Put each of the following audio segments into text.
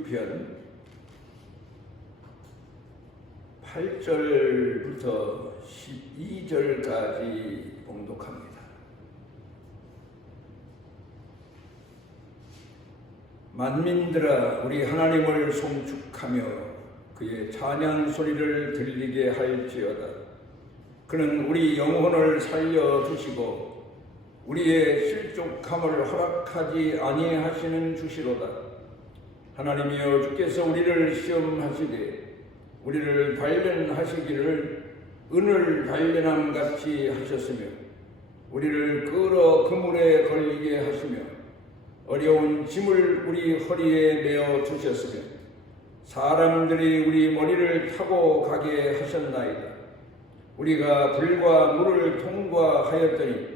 6편 8절부터 12절까지 봉독합니다. 만민들아, 우리 하나님을 송축하며 그의 찬양 소리를 들리게 할지어다. 그는 우리 영혼을 살려주시고 우리의 실족함을 허락하지 아니하시는 주시로다. 하나님이여, 주께서 우리를 시험하시되 우리를 단련하시기를 은을 단련함 같이 하셨으며 우리를 끌어 그물에 걸리게 하시며 어려운 짐을 우리 허리에 메어 주셨으며 사람들이 우리 머리를 타고 가게 하셨나이다. 우리가 불과 물을 통과하였더니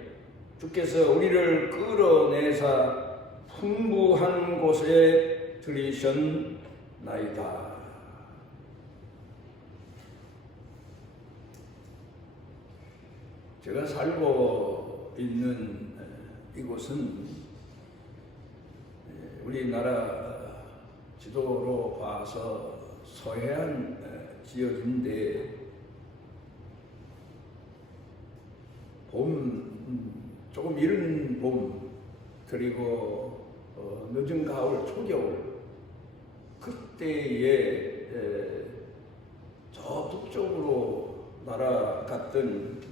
주께서 우리를 끌어내사 풍부한 곳에 들이셨나이다. 제가 살고 있는 이곳은 우리나라 지도로 봐서 서해안 지역인데 조금 이른 봄 그리고 늦은 가을 초겨울 그때에 저 북쪽으로 날아갔던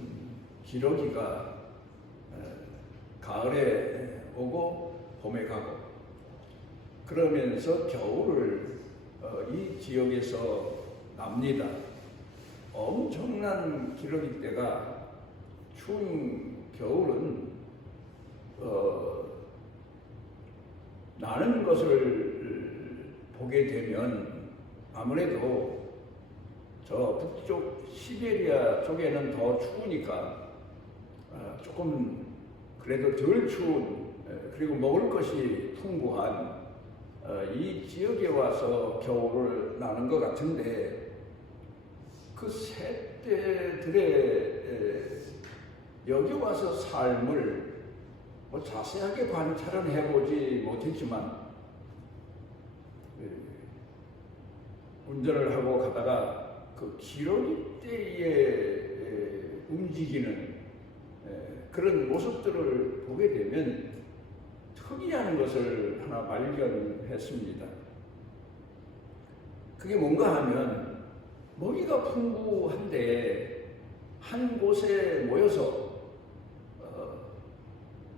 기러기가 가을에 오고 봄에 가고 그러면서 겨울을 이 지역에서 납니다. 엄청난 기러기 때가 추운 겨울은 나는 것을 보게 되면 아무래도 저 북쪽 시베리아 쪽에는 더 추우니까 조금 그래도 덜 추운 그리고 먹을 것이 풍부한 이 지역에 와서 겨울을 나는 것 같은데 그 새떼들의 여기 와서 삶을 자세하게 관찰은 해보지 못했지만 운전을 하고 가다가 그 기러기 떼에 움직이는 그런 모습들을 보게 되면 특이한 것을 하나 발견했습니다. 그게 뭔가 하면 먹이가 풍부한데 한 곳에 모여서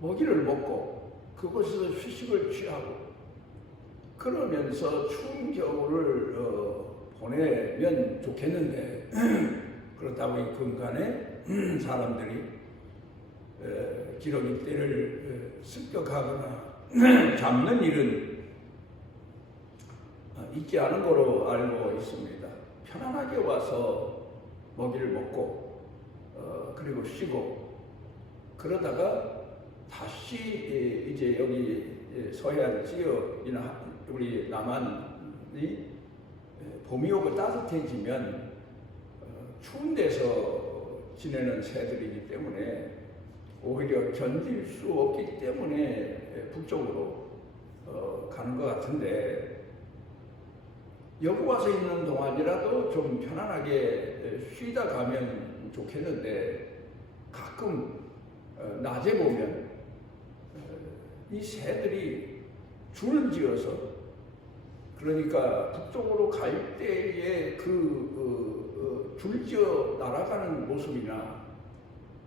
먹이를 먹고 그곳에서 휴식을 취하고 그러면서 추운 겨울을 보내면 좋겠는데 그렇다 보니 근간에 사람들이 기러기 떼를 습격하거나 잡는 일은 있지 않은 거로 알고 있습니다. 편안하게 와서 먹이를 먹고 그리고 쉬고 그러다가 다시 이제 여기 서해안 지역이나 우리 남한이 봄이 오고 따뜻해지면 추운 데서 지내는 새들이기 때문에 오히려 견딜 수 없기 때문에 북쪽으로 가는 것 같은데 여기 와서 있는 동안이라도 좀 편안하게 쉬다 가면 좋겠는데 가끔 낮에 보면 이 새들이 줄을 지어서 그러니까 북쪽으로 갈 때의 줄지어 날아가는 모습이나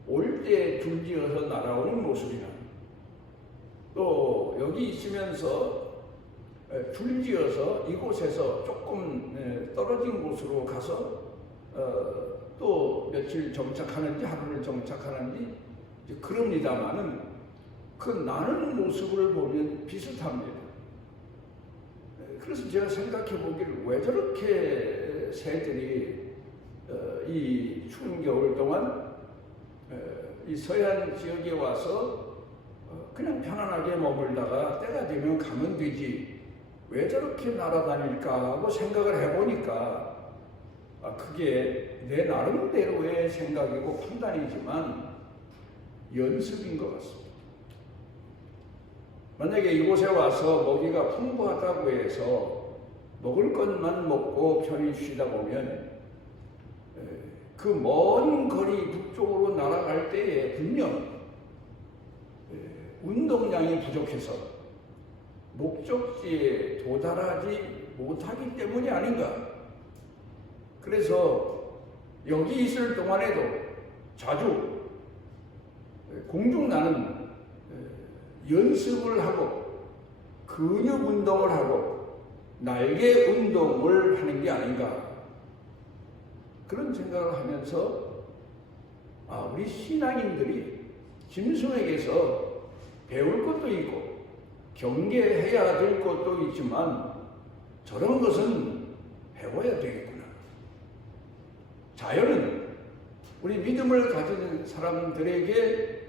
올 때 줄지어서 날아오는 모습이나 또 여기 있으면서 줄지어서 이곳에서 조금 떨어진 곳으로 가서 또 며칠 정착하는지 하루를 정착하는지 그럽니다마는 그 나는 모습을 보면 비슷합니다. 그래서 제가 생각해 보기를 왜 저렇게 새들이 이 추운 겨울 동안 이 서해안 지역에 와서 그냥 편안하게 머물다가 때가 되면 가면 되지 왜 저렇게 날아다닐까 하고 생각을 해보니까 그게 내 나름대로의 생각이고 판단이지만 연습인 것 같습니다. 만약에 이곳에 와서 먹이가 풍부하다고 해서 먹을 것만 먹고 편히 쉬다 보면 그 먼 거리 북쪽으로 날아갈 때에 분명 운동량이 부족해서 목적지에 도달하지 못하기 때문이 아닌가. 그래서 여기 있을 동안에도 자주 공중나는 연습을 하고 근육 운동을 하고 날개 운동을 하는 게 아닌가. 그런 생각을 하면서 우리 신앙인들이 짐승에게서 배울 것도 있고 경계해야 될 것도 있지만 저런 것은 배워야 되겠구나. 자연은 우리 믿음을 가진 사람들에게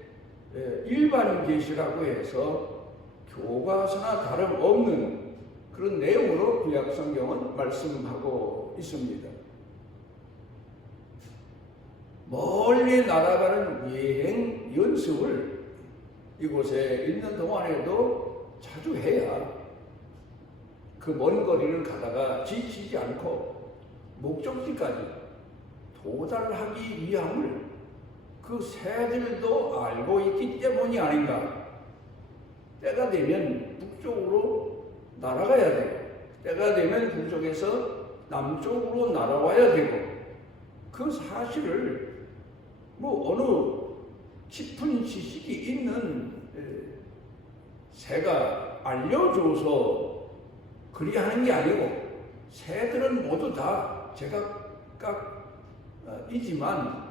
일반 계시라고 해서 교과서나 다름없는 그런 내용으로 구약 성경은 말씀하고 있습니다. 멀리 날아가는 여행 연습을 이곳에 있는 동안에도 자주 해야 그 먼 거리를 가다가 지치지 않고 목적지까지 도달하기 위함을 그 새들도 알고 있기 때문이 아닌가. 때가 되면 북쪽으로 날아가야 되고 때가 되면 북쪽에서 남쪽으로 날아와야 되고 그 사실을 어느 깊은 지식이 있는 새가 알려줘서 그리하는 게 아니고 새들은 모두 다 제각각이지만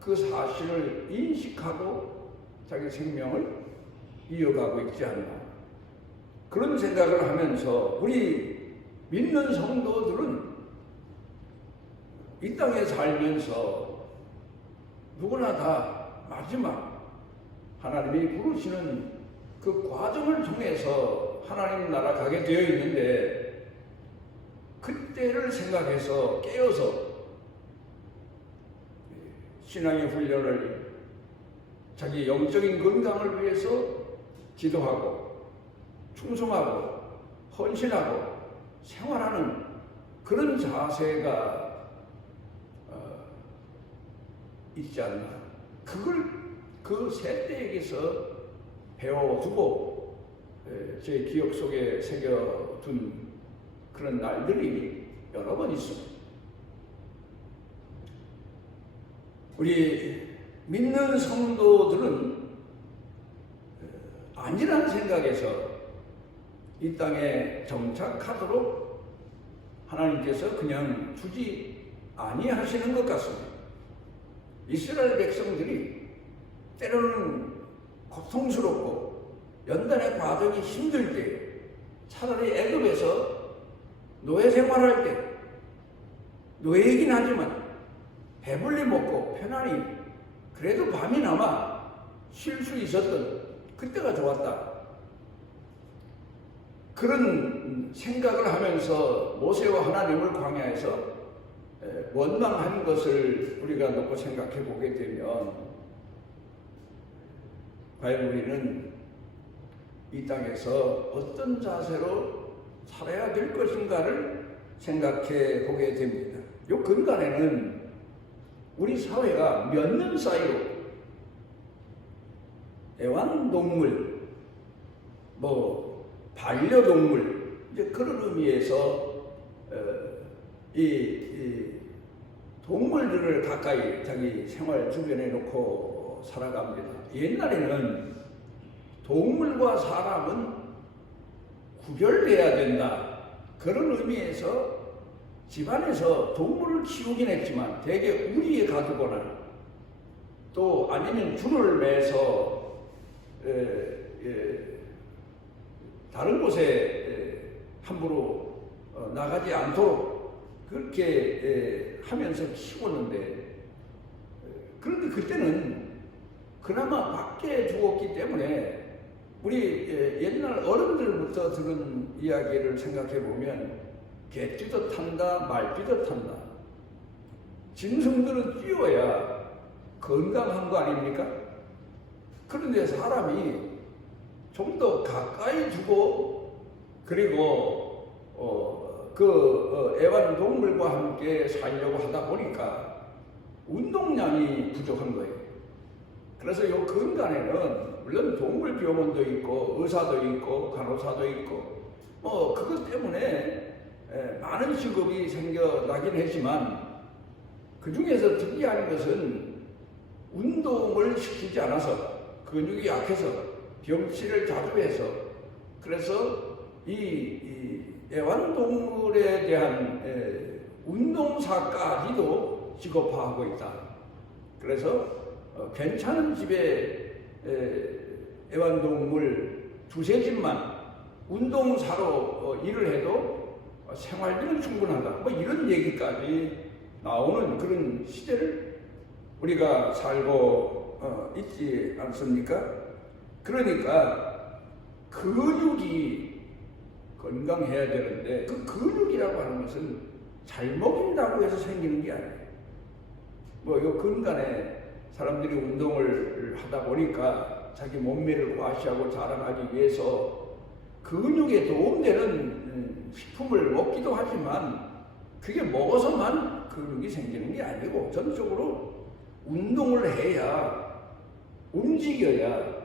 그 사실을 인식하고 자기 생명을 이어가고 있지 않나. 그런 생각을 하면서 우리 믿는 성도들은 이 땅에 살면서 누구나 다 마지막 하나님이 부르시는 그 과정을 통해서 하나님 나라 가게 되어 있는데 그때를 생각해서 깨어서 신앙의 훈련을 자기 영적인 건강을 위해서 기도하고 충성하고 헌신하고 생활하는 그런 자세가 있지 않나. 그걸 그 세대에게서 배워두고 제 기억 속에 새겨둔 그런 날들이 여러 번 있습니다. 우리 믿는 성도들은 안일한 생각에서 이 땅에 정착하도록 하나님께서 그냥 주지 아니하시는 것 같습니다. 이스라엘 백성들이 때로는 고통스럽고 연단의 과정이 힘들 때 차라리 애굽에서 노예 생활할 때 노예이긴 하지만 배불리 먹고 편안히 그래도 밤이나마 쉴 수 있었던 그때가 좋았다. 그런 생각을 하면서 모세와 하나님을 광야에서 원망한 것을 우리가 놓고 생각해 보게 되면 과연 우리는 이 땅에서 어떤 자세로 살아야 될 것인가를 생각해 보게 됩니다. 이 근간에는 우리 사회가 몇 년 사이로 애완동물, 반려동물 이제 그런 의미에서 이 동물들을 가까이 자기 생활 주변에 놓고 살아갑니다. 옛날에는 동물과 사람은 구별돼야 된다. 그런 의미에서 집안에서 동물을 키우긴 했지만 대개 우리에 가두거나 또 아니면 줄을 매서 다른 곳에 함부로 나가지 않도록 그렇게 하면서 키웠는데 그런데 그때는 그나마 밖에 두었기 때문에 우리 옛날 어른들부터 들은 이야기를 생각해 보면 개 뛰듯 한다, 말 뛰듯 한다. 짐승들은 뛰어야 건강한 거 아닙니까? 그런데 사람이 좀 더 가까이 두고 그리고 애완동물과 함께 살려고 하다 보니까 운동량이 부족한 거예요. 그래서 요 근간에는 물론 동물병원도 있고 의사도 있고 간호사도 있고 그것 때문에 많은 직업이 생겨나긴 했지만 그 중에서 특이한 것은 운동을 시키지 않아서 근육이 약해서 병치를 자주 해서 그래서 이 애완동물에 대한 운동사까지도 직업화하고 있다. 그래서 괜찮은 집에 애완동물 두세 집만 운동사로 일을 해도 생활비는 충분하다. 이런 얘기까지 나오는 그런 시대를 우리가 살고 있지 않습니까? 그러니까 근육이 건강해야 되는데 그 근육이라고 하는 것은 잘 먹인다고 해서 생기는 게 아니에요. 요 근간에 사람들이 운동을 하다 보니까 자기 몸매를 과시하고 자랑하기 위해서 근육에 도움되는 식품을 먹기도 하지만 그게 먹어서만 근육이 생기는 게 아니고 전적으로 운동을 해야 움직여야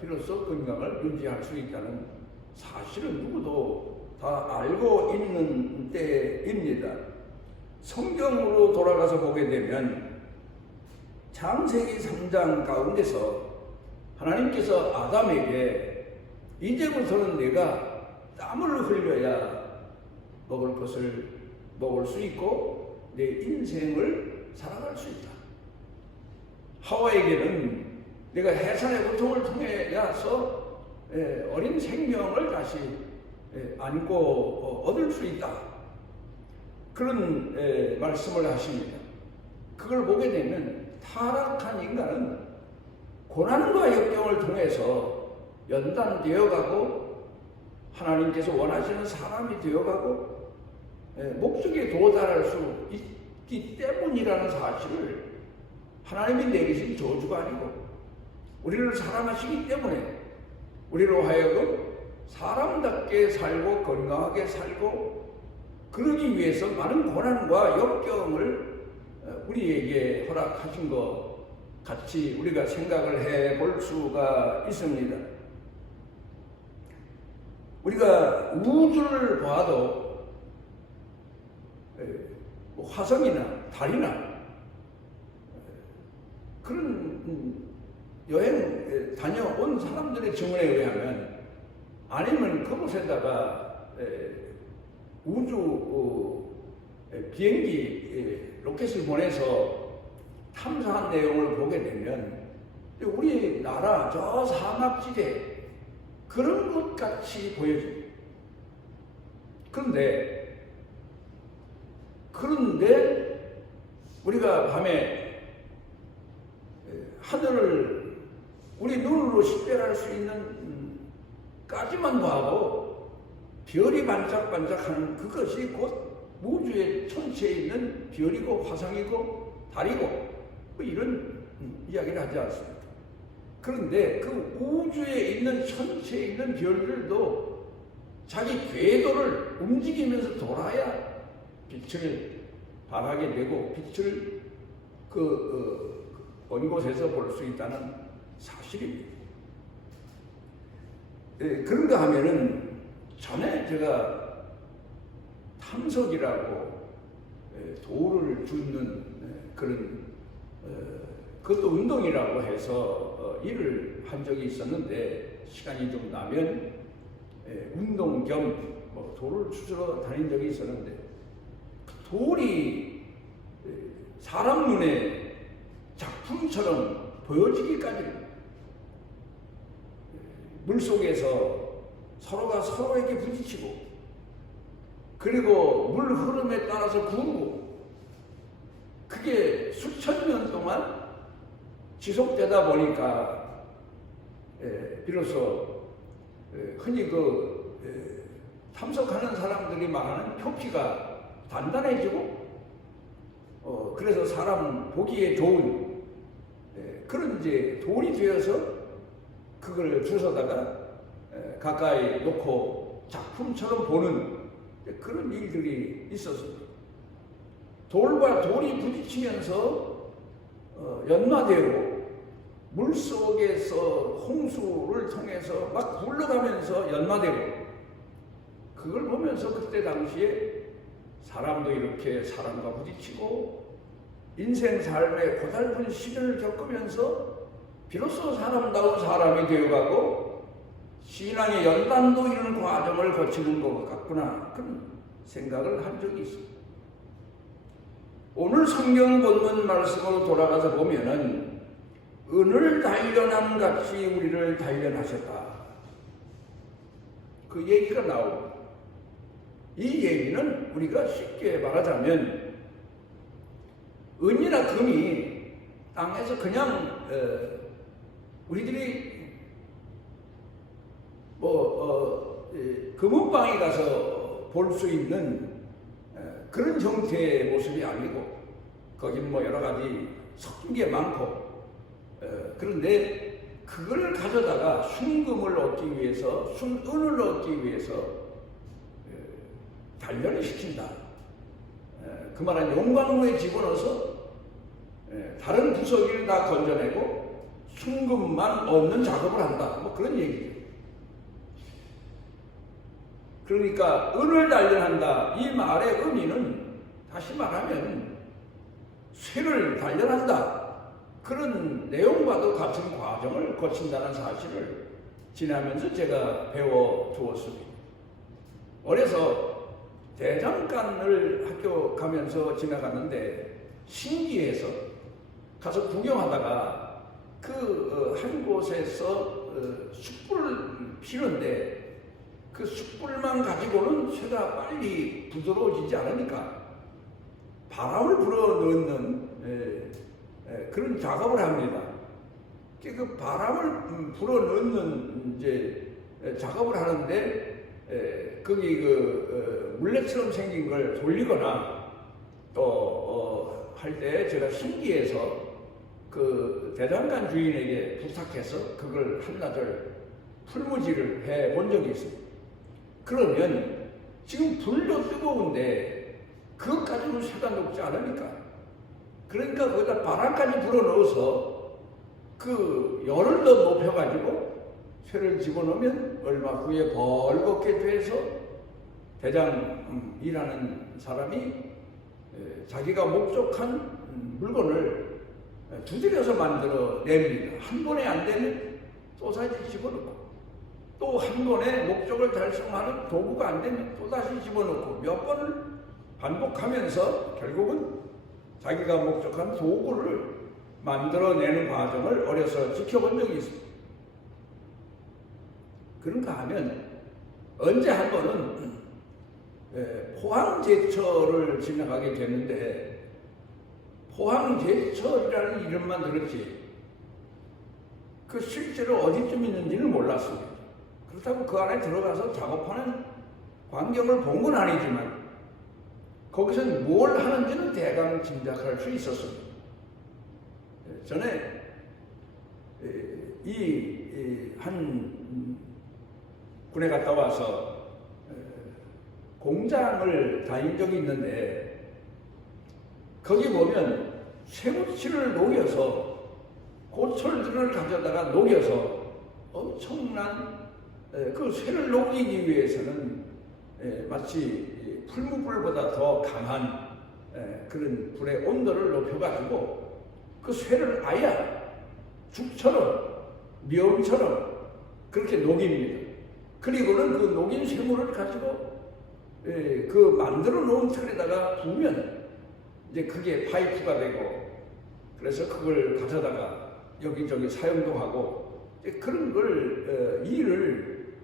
비로소 건강을 유지할 수 있다는 사실은 누구도 다 알고 있는 때입니다. 성경으로 돌아가서 보게 되면 창세기 3장 가운데서 하나님께서 아담에게 이제부터는 내가 땀을 흘려야 먹을 것을 먹을 수 있고 내 인생을 살아갈 수 있다. 하와에게는 내가 해산의 고통을 통해서 어린 생명을 다시 안고 얻을 수 있다. 그런 말씀을 하십니다. 그걸 보게 되면 타락한 인간은 고난과 역경을 통해서 연단되어 가고 하나님께서 원하시는 사람이 되어가고 목적에 도달할 수 있기 때문이라는 사실을 하나님이 내리신 저주가 아니고 우리를 사랑하시기 때문에 우리로 하여금 사람답게 살고 건강하게 살고 그러기 위해서 많은 고난과 역경을 우리에게 허락하신 것 같이 우리가 생각을 해볼 수가 있습니다. 우리가 우주를 봐도 화성이나 달이나 그런 여행 다녀온 사람들의 증언에 의하면 아니면 그곳에다가 우주 비행기 로켓을 보내서 탐사한 내용을 보게 되면 우리나라 저 사막지대 그런 것 같이 보여집니다. 그런데 우리가 밤에 하늘을 우리 눈으로 식별할 수 있는 까지만 봐도 별이 반짝반짝하는 그것이 곧 우주의 천체에 있는 별이고 화성이고 달이고 이런 이야기를 하지 않습니까? 그런데 그 우주에 있는 천체에 있는 별들도 자기 궤도를 움직이면서 돌아야 빛을 발하게 되고 빛을 어느 곳에서 볼 수 있다는 사실입니다. 그런가 하면은 전에 제가 탐석이라고 돌을 줍는 그런 그것도 운동이라고 해서 일을 한 적이 있었는데 시간이 좀 나면 운동 겸 돌을 주스러 다닌 적이 있었는데 그 돌이 사람 눈에 작품처럼 보여지기까지 물속에서 서로가 서로에게 부딪히고 그리고 물 흐름에 따라서 구르고 그게 수천 년 동안 지속되다 보니까 비로소 흔히 탐석하는 사람들이 말하는 표피가 단단해지고 그래서 사람 보기에 좋은 그런 이제 돌이 되어서 그걸 주워다가 가까이 놓고 작품처럼 보는 그런 일들이 있었습니다. 돌과 돌이 부딪히면서 연마되고 물속에서 홍수를 통해서 막 굴러가면서 연마되고, 그걸 보면서 그때 당시에 사람도 이렇게 사람과 부딪히고 인생 삶의 고달픈 시련을 겪으면서 비로소 사람다운 사람이 되어가고 신앙의 연단도 이런 과정을 거치는 것 같구나, 그런 생각을 한 적이 있습니다. 오늘 성경 본문 말씀으로 돌아가서 보면은 은을 단련한 같이 우리를 단련하셨다, 그 얘기가 나옵니다. 이 얘기는 우리가 쉽게 말하자면 은이나 금이 땅에서 그냥 우리들이 금은방에 가서 볼 수 있는 그런 형태의 모습이 아니고, 거긴 여러 가지 섞인 게 많고, 그런데 그걸 가져다가 순금을 얻기 위해서, 순은을 얻기 위해서 단련을 시킨다. 그 말은 용광로에 집어넣어서 다른 부서기를 다 건져내고 순금만 얻는 작업을 한다, 그런 얘기죠. 그러니까 은을 단련한다, 이 말의 의미는 다시 말하면 쇠를 단련한다, 그런 내용과도 같은 과정을 거친다는 사실을 지나면서 제가 배워두었습니다. 어려서 대장간을 학교 가면서 지나갔는데 신기해서 가서 구경하다가 한 곳에서 숯불을 피는데 그 숯불만 가지고는 쇠가 빨리 부드러워지지 않으니까 바람을 불어넣는 그런 작업을 합니다. 그 바람을 불어넣는 작업을 하는데 거기 물레처럼 생긴 걸 돌리거나 또 할 때 제가 신기해서 그 대장간 주인에게 부탁해서 그걸 한나절 풀무질을 해 본 적이 있습니다. 그러면 지금 불도 뜨거운데 그것 가지고는 쇠가 녹지 않으니까, 그러니까 거기다 바람까지 불어넣어서 그 열을 더 높여가지고 쇠를 집어넣으면 얼마 후에 벌겋게 돼서 대장이라는 사람이 자기가 목적한 물건을 두드려서 만들어냅니다. 한 번에 안 되면 또다시 집어넣고, 또 한 번에 목적을 달성하는 도구가 안 되면 또다시 집어넣고, 몇 번을 반복하면서 결국은 자기가 목적한 도구를 만들어내는 과정을 어려서 지켜본 적이 있습니다. 그런가 하면 언제 한 번은 포항제철을 지나가게 됐는데, 포항제철이라는 이름만 들었지 그 실제로 어디쯤 있는지는 몰랐습니다. 그렇다고 그 안에 들어가서 작업하는 광경을 본 건 아니지만 거기서는 뭘 하는지는 대강 짐작할 수 있었습니다. 전에 한 군에 갔다 와서 공장을 다닌 적이 있는데, 거기 보면 쇠붙이를 녹여서 고철들을 가져다가 녹여서 엄청난 그 쇠를 녹이기 위해서는 마치 풀무불보다 더 강한 그런 불의 온도를 높여가지고 그 쇠를 아예 죽처럼 미음처럼 그렇게 녹입니다. 그리고는 그 녹인 쇠물을 가지고 그 만들어 놓은 틀에다가 부으면 이제 그게 파이프가 되고, 그래서 그걸 가져다가 여기저기 사용도 하고, 그런 걸 일을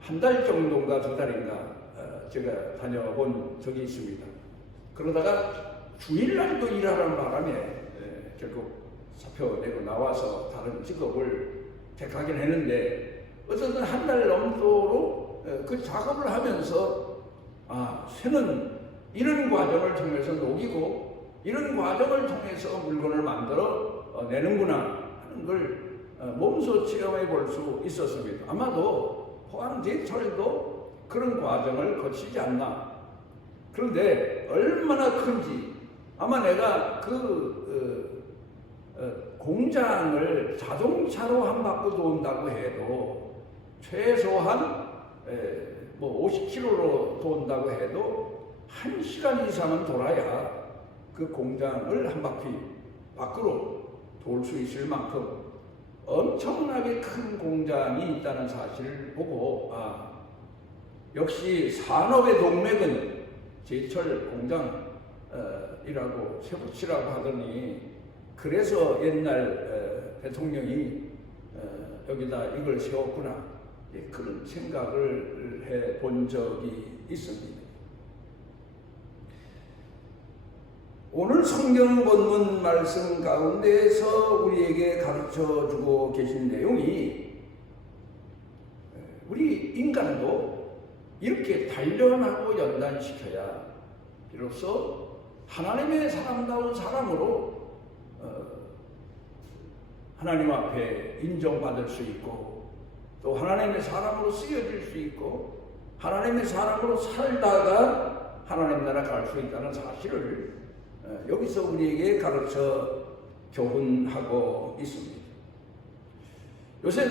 한 달 정도인가 2달인가 제가 다녀본 적이 있습니다. 그러다가 주일날도 일하라는 바람에 결국 사표 내고 나와서 다른 직업을 택하긴 했는데, 어쨌든 한 달 넘도록 그 작업을 하면서 쇠는 이런 과정을 통해서 녹이고 이런 과정을 통해서 물건을 만들어 내는구나 하는 걸 몸소 체험해 볼 수 있었습니다. 아마도 포항제철도 그런 과정을 거치지 않나. 그런데 얼마나 큰지 아마 내가 공장을 자동차로 한 바퀴 돈다고 해도 최소한 50km로 돈다고 해도 1시간 이상은 돌아야 그 공장을 한 바퀴 밖으로 돌 수 있을 만큼 엄청나게 큰 공장이 있다는 사실을 보고 역시 산업의 동맥은 제철 공장이라고 세붙이라고 하더니 그래서 옛날 대통령이 여기다 이걸 세웠구나 그런 생각을 해본 적이 있습니다. 오늘 성경 본문 말씀 가운데에서 우리에게 가르쳐주고 계신 내용이 우리 인간도 이렇게 단련하고 연단시켜야 비로소 하나님의 사람다운 사람으로 하나님 앞에 인정받을 수 있고 또 하나님의 사람으로 쓰여질 수 있고 하나님의 사람으로 살다가 하나님 나라 갈 수 있다는 사실을 여기서 우리에게 가르쳐 교훈하고 있습니다. 요새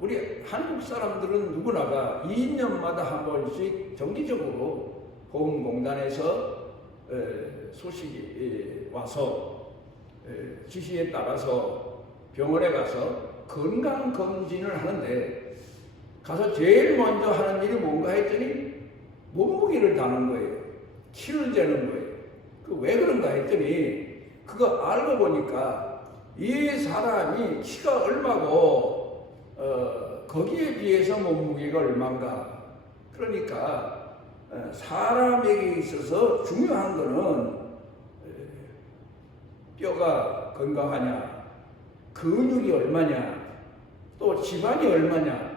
우리 한국 사람들은 누구나가 2년마다 한 번씩 정기적으로 보건공단에서 소식이 와서 지시에 따라서 병원에 가서 건강검진을 하는데 가서 제일 먼저 하는 일이 뭔가 했더니 몸무게를 다는 거예요. 키를 재는 거예요. 왜 그런가 했더니 그거 알고 보니까 이 사람이 키가 얼마고 거기에 비해서 몸무게가 얼마인가. 그러니까 사람에게 있어서 중요한 거는 뼈가 건강하냐, 근육이 얼마냐, 또 지방이 얼마냐,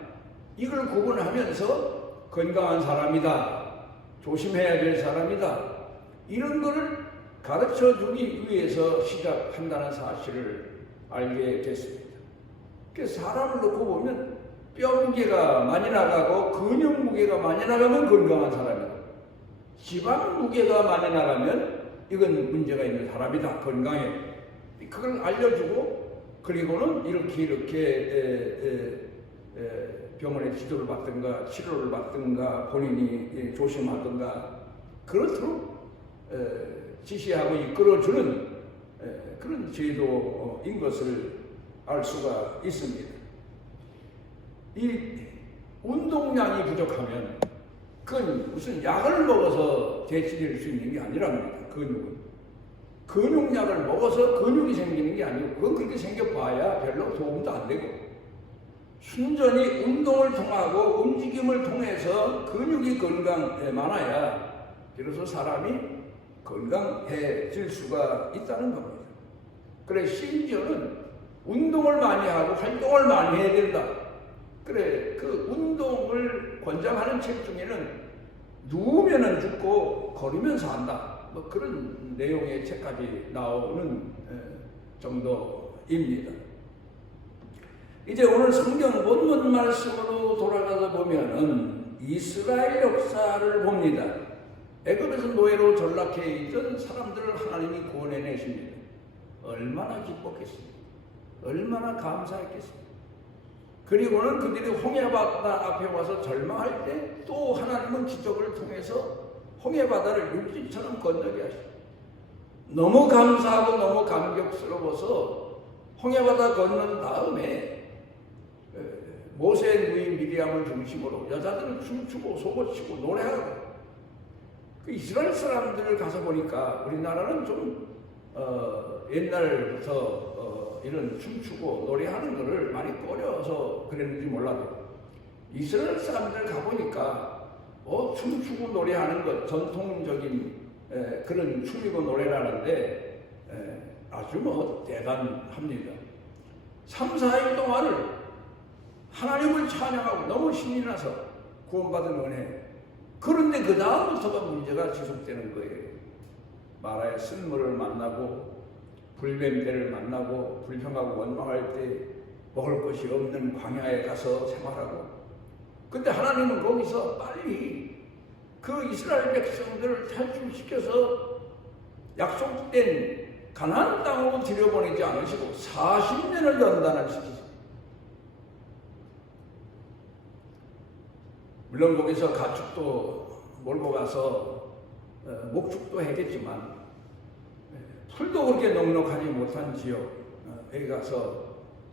이걸 구분하면서 건강한 사람이다, 조심해야 될 사람이다, 이런 거를 가르쳐 주기 위해서 시작한다는 사실을 알게 됐습니다. 그래서 사람을 놓고 보면 뼈 무게가 많이 나가고 근육 무게가 많이 나가면 건강한 사람이다. 지방 무게가 많이 나가면 이건 문제가 있는 사람이다. 건강해. 그걸 알려주고 그리고는 이렇게 병원에 지도를 받든가 치료를 받든가 본인이 조심하든가 그렇도록 지시하고 이끌어주는 그런 제도인 것을 알 수가 있습니다. 이 운동량이 부족하면 그건 무슨 약을 먹어서 되찾을 수 있는 게 아니랍니다. 근육약을 먹어서 근육이 생기는 게 아니고 그건 그렇게 생겨봐야 별로 도움도 안 되고 순전히 운동을 통하고 움직임을 통해서 근육이 건강에 많아야 비로소 사람이 건강해질 수가 있다는 겁니다. 그래 심지어는 운동을 많이 하고 활동을 많이 해야 된다. 그래 그 운동을 권장하는 책 중에는 누우면은 죽고 걸으면 산다. 그런 내용의 책까지 나오는 정도입니다. 이제 오늘 성경 본문 말씀으로 돌아가서 보면은 이스라엘 역사를 봅니다. 애굽에서 노예로 전락해 있던 사람들을 하나님이 구원해내십니다. 얼마나 기뻤겠습니까? 얼마나 감사했겠습니까? 그리고는 그들이 홍해바다 앞에 와서 절망할 때 또 하나님은 기적을 통해서 홍해바다를 육지처럼 건너게 하시고 너무 감사하고 너무 감격스러워서 홍해바다 건넌 다음에 모세의 누이 미리암을 중심으로 여자들은 춤추고 소고치고 노래하고 그 이스라엘 사람들을 가서 보니까 우리나라는 좀 옛날부터 이런 춤추고 노래하는 것을 많이 꺼려서 그랬는지 몰라도 이스라엘 사람들 가보니까 춤추고 노래하는 것 전통적인 그런 춤이고 노래라는데 아주 대단합니다. 3, 4일 동안을 하나님을 찬양하고 너무 신이 나서 구원받은 은혜. 그런데 그 다음부터가 문제가 지속되는 거예요. 마라의 쓴물을 만나고 불뱀대를 만나고 불평하고 원망할 때 먹을 것이 없는 광야에 가서 생활하고 근데 하나님은 거기서 빨리 그 이스라엘 백성들을 탈출시켜서 약속된 가나안 땅으로 들여보내지 않으시고 40년을 연단을 시키십니다. 물론 거기서 가축도 몰고 가서 목축도 했겠지만 풀도 그렇게 넉넉하지 못한 지역에 가서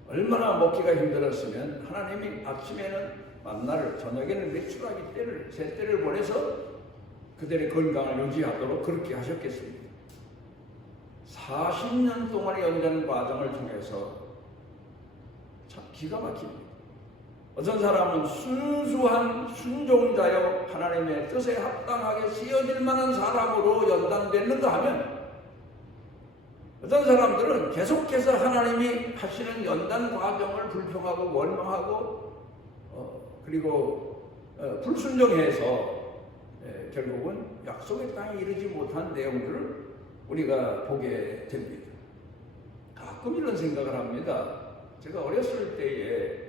얼마나 먹기가 힘들었으면 하나님이 아침에는 만나를, 저녁에는 메추라기 떼를, 새떼를 보내서 그들의 건강을 유지하도록 그렇게 하셨겠습니다. 40년 동안의 연단 과정을 통해서 참 기가 막힙니다. 어떤 사람은 순수한 순종자여 하나님의 뜻에 합당하게 쓰여질 만한 사람으로 연단됐는가 하면, 어떤 사람들은 계속해서 하나님이 하시는 연단 과정을 불평하고 원망하고 그리고 불순종해서 결국은 약속의 땅에 이르지 못한 내용들을 우리가 보게 됩니다. 가끔 이런 생각을 합니다. 제가 어렸을 때에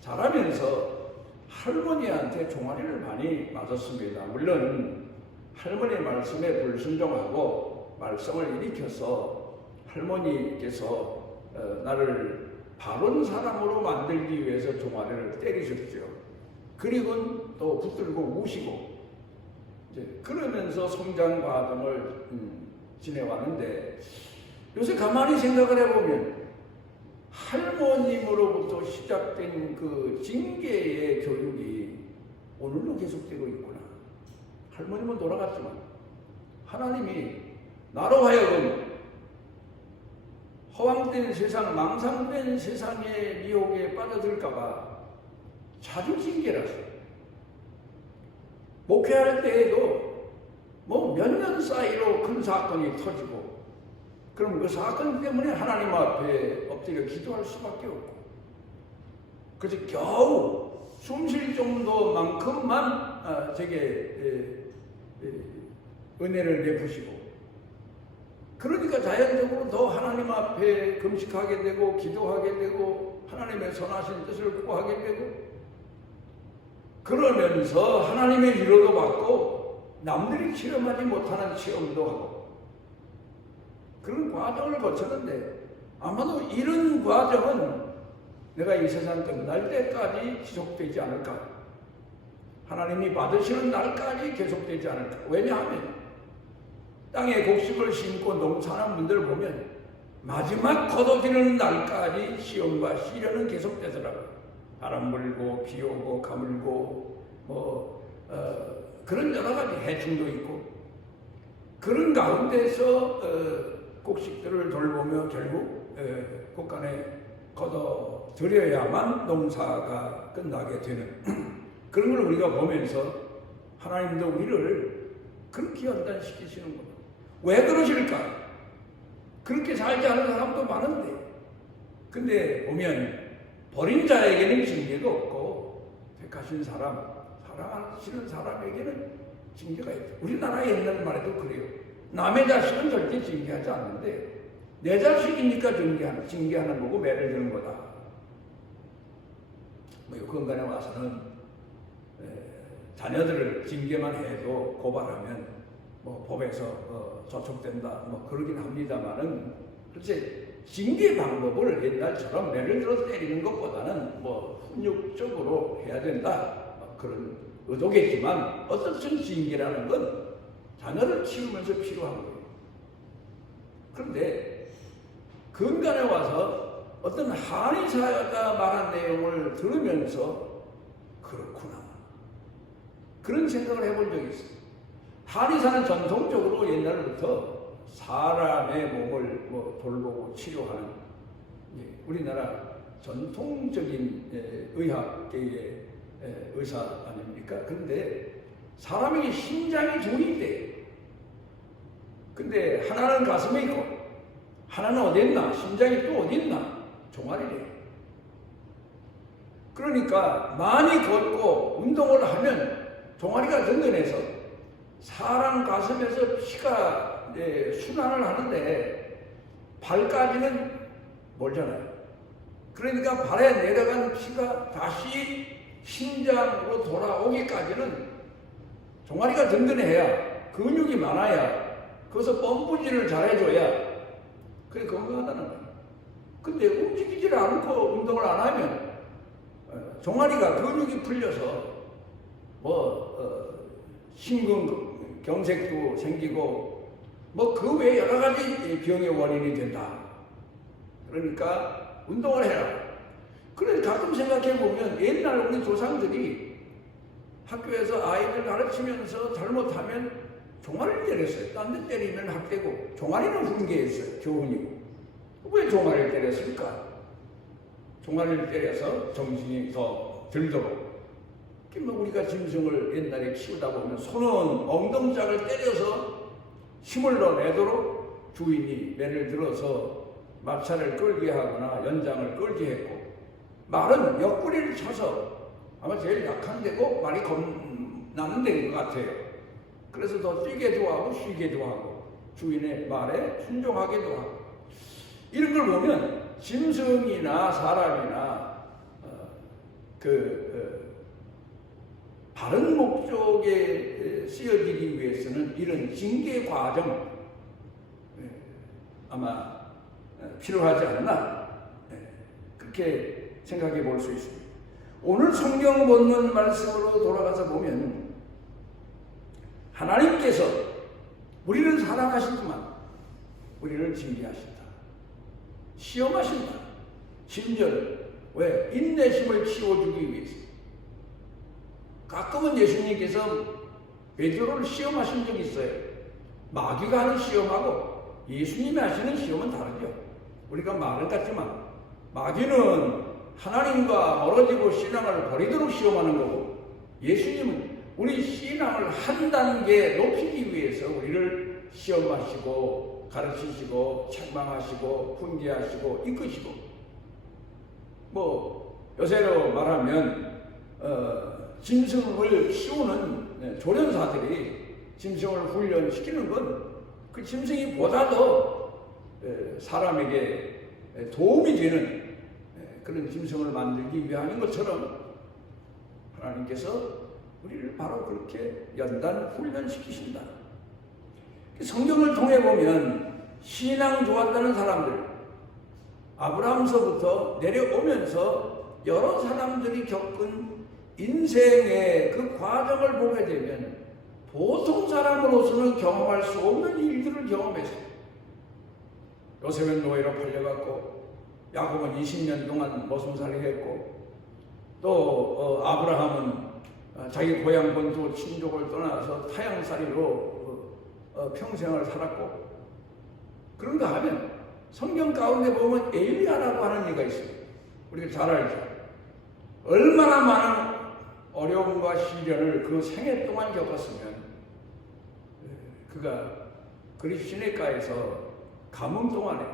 자라면서 할머니한테 종아리를 많이 맞았습니다. 물론 할머니의 말씀에 불순종하고 말썽을 일으켜서 할머니께서 나를 바른 사람으로 만들기 위해서 종아리를 때리셨죠. 그리고 또 붙들고 우시고 그러면서 성장 과정을 지내왔는데, 요새 가만히 생각을 해보면 할머님으로부터 시작된 그 징계의 교육이 오늘도 계속되고 있구나. 할머님은 돌아갔지만 하나님이 나로 하여금 허황된 세상, 망상된 세상의 미혹에 빠져들까봐 자주 징계를 하세요. 목회할 때에도 뭐 몇 년 사이로 큰 사건이 터지고, 그럼 그 사건 때문에 하나님 앞에 엎드려 기도할 수밖에 없고, 그래서 겨우 숨 쉴 정도만큼만 제게 은혜를 베푸시고, 그러니까 자연적으로 더 하나님 앞에 금식하게 되고 기도하게 되고 하나님의 선하신 뜻을 구하게 되고, 그러면서 하나님의 위로도 받고 남들이 체험하지 못하는 체험도 하고 그런 과정을 거쳤는데, 아마도 이런 과정은 내가 이 세상 끝날 때까지 지속되지 않을까, 하나님이 받으시는 날까지 계속되지 않을까. 왜냐하면 땅에 곡식을 심고 농사하는 분들 보면 마지막 거둬지는 날까지 시험과 시련은 계속되더라고요. 바람 불고 비 오고 가물고 그런 여러 가지 해충도 있고, 그런 가운데서 곡식들을 돌보며 결국 곳간에 거둬들여야만 농사가 끝나게 되는 그런 걸 우리가 보면서 하나님도 우리를 그렇게 연단시키시는 겁니다. 왜 그러실까? 그렇게 살지 않은 사람도 많은데, 근데 보면 버린 자에게는 징계도 없고 택하신 사람, 사랑하시는 사람에게는 징계가 있다. 우리나라 옛날 말에도 그래요. 남의 자식은 절대 징계하지 않는데 내 자식이니까 징계하는 거고 매를 드는 거다. 건강에 와서는 자녀들을 징계만 해도 고발하면 법에서 저촉된다 그러긴 합니다만은, 글쎄 징계 방법을 옛날처럼 매를 들어서 때리는 것보다는 훈육적으로 해야 된다 그런 의도겠지만, 어떻든 징계라는 건 자녀를 키우면서 필요한 거예요. 그런데 건강에 와서 어떤 한의사가 말한 내용을 들으면서 그렇구나 그런 생각을 해본 적이 있어요. 한의사는 전통적으로 옛날부터 사람의 몸을 돌보고 치료하는 우리나라 전통적인 의학계의 의사 아닙니까? 그런데 사람에게 심장이 둘이 있대. 근데 하나는 가슴에 있고 하나는 어디 있나? 심장이 또 어디 있나? 종아리래. 그러니까 많이 걷고 운동을 하면 종아리가 든든해서 사람 가슴에서 피가 순환을 하는데 발까지는 멀잖아요. 그러니까 발에 내려간 피가 다시 신장으로 돌아오기까지는 종아리가 든든해야, 근육이 많아야, 거기서 펌프질을 잘해줘야 그게 건강하다는 거예요. 근데 움직이질 않고 운동을 안 하면 종아리가 근육이 풀려서 심근경색도 생기고 그 외에 여러 가지 병의 원인이 된다. 그러니까 운동을 해라. 그래서 가끔 생각해 보면 옛날 우리 조상들이 학교에서 아이들 가르치면서 잘못하면 종아리를 때렸어요. 딴 데 때리면 학대고 종아리는 훈계했어요. 교훈이고. 왜 종아리를 때렸을까? 종아리를 때려서 정신이 더 들도록. 우리가 짐승을 옛날에 키우다 보면 소는 엉덩짝을 때려서 힘을 넣어내도록 주인이 매를 들어서 마차를 끌게 하거나 연장을 끌게 했고, 말은 옆구리를 쳐서 아마 제일 약한 데고 말이 겁나는 데인 것 같아요. 그래서 더 뛰게 좋아하고 쉬게 좋아하고 주인의 말에 순종하기도 하고, 이런 걸 보면 짐승이나 사람이나 바른 목적에 쓰여지기 위해서는 이런 징계 과정 아마 필요하지 않나, 그렇게 생각해 볼 수 있습니다. 오늘 성경 본문 말씀으로 돌아가서 보면 하나님께서 우리를 사랑하시지만 우리를 징계하신다, 시험하신다. 심지어 왜? 인내심을 키워주기 위해서. 가끔은 예수님께서 베드로를 시험하신 적이 있어요. 마귀가 하는 시험하고 예수님이 하시는 시험은 다르죠. 우리가 말은 같지만 마귀는 하나님과 멀어지고 신앙을 버리도록 시험하는 거고, 예수님은 우리 신앙을 한 단계 높이기 위해서 우리를 시험하시고 가르치시고 책망하시고 훈계하시고 이끄시고, 요새로 말하면 짐승을 키우는 조련사들이 짐승을 훈련시키는 건 그 짐승이 보다 더 사람에게 도움이 되는 그런 짐승을 만들기 위함인 것처럼 하나님께서 우리를 바로 그렇게 연단 훈련시키신다. 성경을 통해 보면 신앙 좋았다는 사람들, 아브라함서부터 내려오면서 여러 사람들이 겪은 인생의 그 과정을 보게 되면 보통 사람으로서는 경험할 수 없는 일들을 경험했어요. 요셉은 노예로 팔려갔고, 야곱은 20년 동안 머슴살이 했고, 또 아브라함은 자기 고향 본토 친족을 떠나서 타향살이로 평생을 살았고, 그런가 하면 성경 가운데 보면 엘리야라고 하는 이가 있어요. 우리가 잘 알죠. 얼마나 많은 어려움과 시련을 그 생애 동안 겪었으면 그가 그리스 시내가에서 가뭄 동안에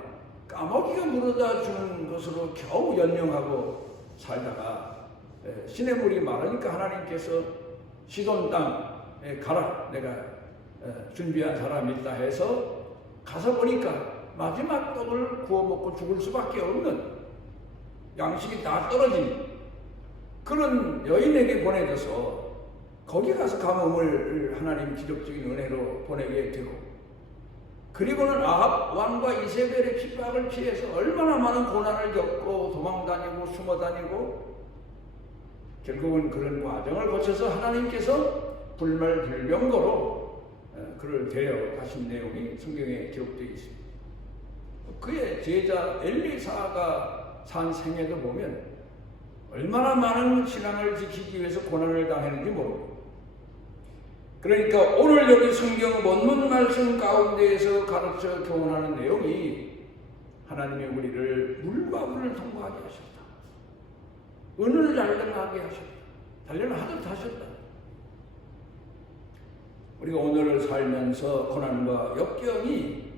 까마귀가 물어다 주는 것으로 겨우 연명하고 살다가 시냇물이 마르니까 하나님께서 시돈 땅에 가라, 내가 준비한 사람이 있다 해서 가서 보니까 마지막 떡을 구워 먹고 죽을 수밖에 없는, 양식이 다 떨어진 그런 여인에게 보내져서 거기 가서 가뭄을 하나님 기적적인 은혜로 보내게 되고, 그리고는 아합 왕과 이세벨의 핍박을 피해서 얼마나 많은 고난을 겪고 도망다니고 숨어다니고, 결국은 그런 과정을 거쳐서 하나님께서 불말불병거로 그를 데려가신 내용이 성경에 기록되어 있습니다. 그의 제자 엘리사가 산 생애도 보면 얼마나 많은 신앙을 지키기 위해서 고난을 당했는지 모릅니다. 그러니까 오늘 여기 성경 본문 말씀 가운데에서 가르쳐 교훈하는 내용이 하나님이 우리를 물과 불을 통과하게 하셨다. 은을 단련하게 하셨다. 단련하듯 하셨다. 우리가 오늘을 살면서 고난과 역경이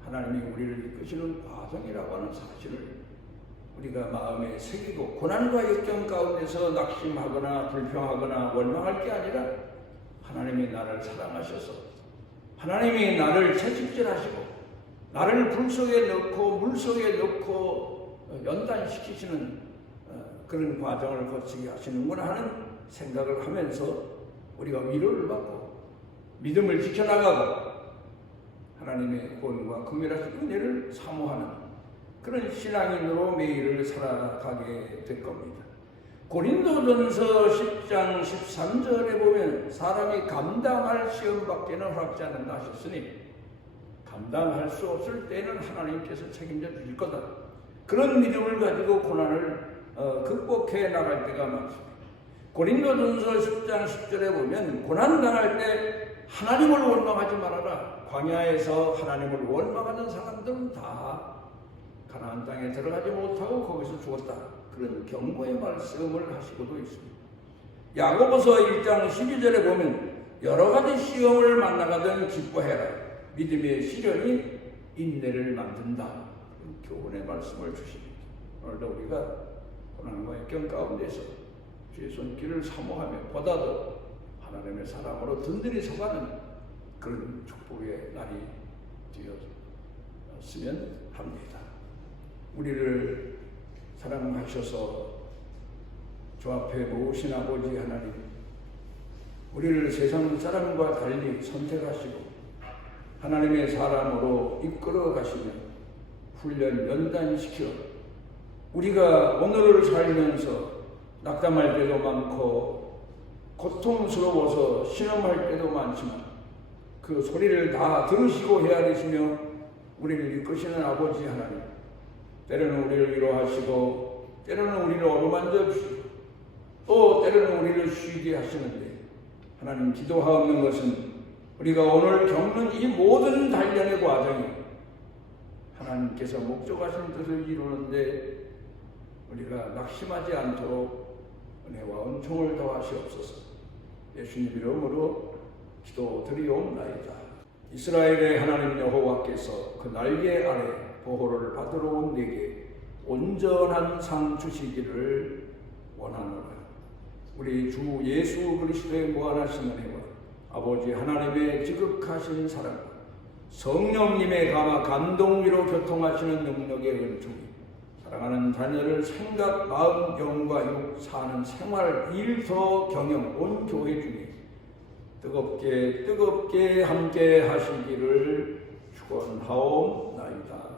하나님이 우리를 이끄시는 과정이라고 하는 사실을 우리가 마음에 새기고, 고난과 역경 가운데서 낙심하거나 불평하거나 원망할 게 아니라 하나님이 나를 사랑하셔서 하나님이 나를 채찍질하시고 나를 불 속에 넣고 물 속에 넣고 연단시키시는 그런 과정을 거치게 하시는구나 하는 생각을 하면서 우리가 위로를 받고 믿음을 지켜나가고 하나님의 구원과 긍휼하신 은혜를 사모하는 그런 신앙인으로 매일을 살아가게 될 겁니다. 고린도전서 10장 13절에 보면 사람이 감당할 시험밖에는 허락지 않는다 하셨으니 감당할 수 없을 때는 하나님께서 책임져 주실 거다. 그런 믿음을 가지고 고난을 극복해 나갈 때가 많습니다. 고린도전서 10장 10절에 보면 고난당할 때 하나님을 원망하지 말아라. 광야에서 하나님을 원망하는 사람들은 다 가나안 땅에 들어가지 못하고 거기서 죽었다. 그런 경고의 말씀을 하시고도 있습니다. 야고보서 1장 12절에 보면 여러 가지 시험을 만나가든 기뻐해라. 믿음의 시련이 인내를 만든다. 교훈의 말씀을 주십니다. 오늘도 우리가 고난과 역경 가운데서 주의 손길을 사모하며 보다도 하나님의 사랑으로 든든히 서가는 그런 축복의 날이 되었으면 합니다. 우리를 사랑하셔서 주 앞에 모으신 아버지 하나님, 우리를 세상 사람과 달리 선택하시고 하나님의 사람으로 이끌어 가시며 훈련 연단시켜 우리가 오늘을 살면서 낙담할 때도 많고 고통스러워서 신음할 때도 많지만 그 소리를 다 들으시고 헤아리시며 우리를 이끄시는 아버지 하나님, 때로는 우리를 위로하시고 때로는 우리를 어루만져 주시고 또 때로는 우리를 쉬게 하시는데 하나님, 기도하옵는 것은 우리가 오늘 겪는 이 모든 단련의 과정이 하나님께서 목적하신 뜻을 이루는데 우리가 낙심하지 않도록 은혜와 은총을 더하시옵소서. 예수님 이름으로 기도드리옵나이다. 이스라엘의 하나님 여호와께서 그 날개 아래 보호를 받으러 온 내게 온전한 상 주시기를 원하노라. 우리 주 예수 그리스도의 무한하신 은혜와 아버지 하나님의 지극하신 사랑, 성령님의 감화 감동 위로 교통하시는 능력의 은총이 사랑하는 자녀를 생각, 마음, 영과 육 사는 생활, 일터, 경영, 온 교회 중에 뜨겁게 함께 하시기를 축원하옵나이다.